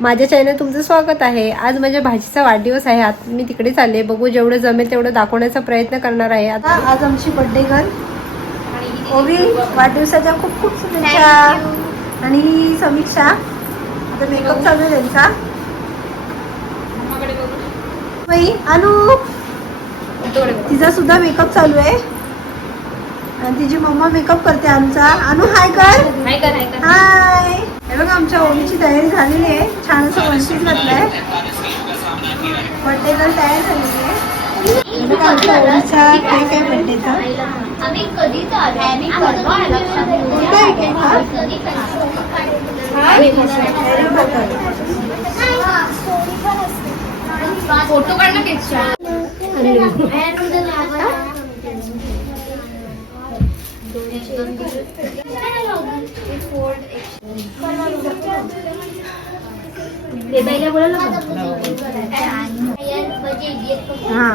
माझ्या चॅनल तुमचं स्वागत आहे. आज माझ्या भाजीचा वाढदिवस आहे. आत मी तिकडे चालले. बघू जेवढं जमेल तेवढं दाखवण्याचा प्रयत्न करणार आहे. आता आज आमची बर्थडे गर्ल ओवी वाढदिवसाच्या खूप खूप शुभेच्छा. आणि समीक्षा. आता मेकअप चालू आहे त्यांचा. बाई अनु. तिचा सुद्धा मेकअप चालू आहे. आणि तिची मम्मा मेकअप करते आमचा. अनु हाय कर हाय आमच्या ओवीची तयारी झालेली आहे. छान असं वंशीत घातलंय बर्थडे गर्ल तयार झालेली आहे. आमच्या ओवीचा केक आहे आलो? कोणता हा?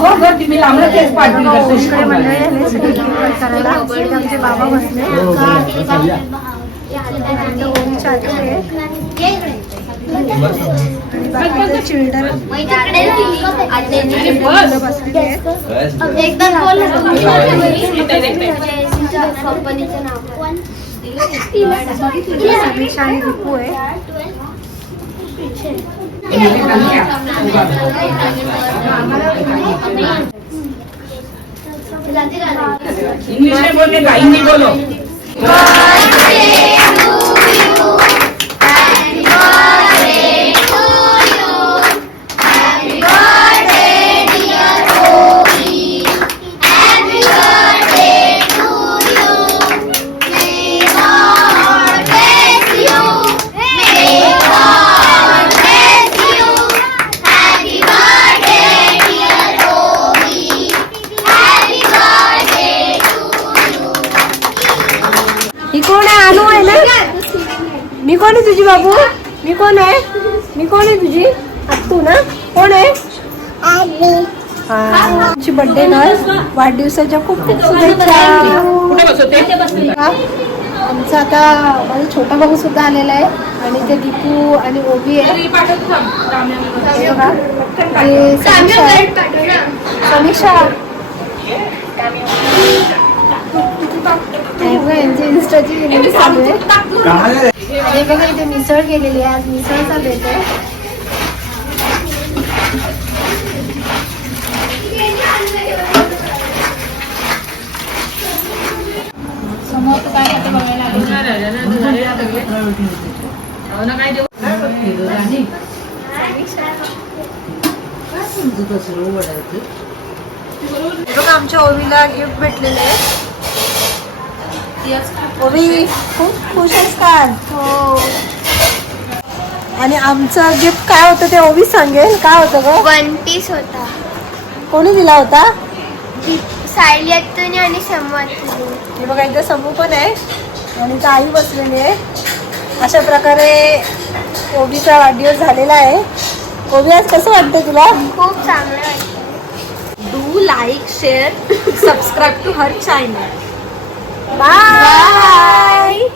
हा मंडळी आले केक कट करायला. इथे आमचे बाबा बसले. ओवीच्या आजी आहे आणि बाकीचे चिल्ड्रन. मुलं बसलेली आहेत. एकदा बोल कंपनीचं नाव समीक्षा आणि रिपू आहे इंग्लिश में बोलने का हिंदी बोलो ही कोण आहे? अनु आहे ना? मी कोण आहे तुझी बाबू? मी कोण आहे? मी कोण आहे तुझी? तू ना? कोण आहे? आमची बर्थडे गर्ल वाढदिवसाच्या खूप खूप शुभेच्छा. आमचा आता माझा छोटा भाऊ सुद्धा आलेला आहे. आणि ते दीपू आणि ओबी आहे. समीक्षा समीक्षा. चालू आहे. आणि बघा इथे मिसळ केलेली आहे आज मिसळचा बेत आहे हे बघा आमच्या ओवीला गिफ्ट भेटलेले आहे. ओवी खूप खुश आहेस का? हो. आणि आमचं गिफ्ट काय होतं ते ओवी सांगेल? काय होतं ग? वन पीस होता. कोणी दिला होता? सायल्यातून आणि समोर हे बघा इथं समू पण आहे आणि इथं आई बसलेली आहे. अशा प्रकारे ओबीचा वाढदिवस झालेला आहे. ओबी आज कसं वाटतं तुला? खूप चांगलं वाटतं do like share subscribe to her channel. 拜。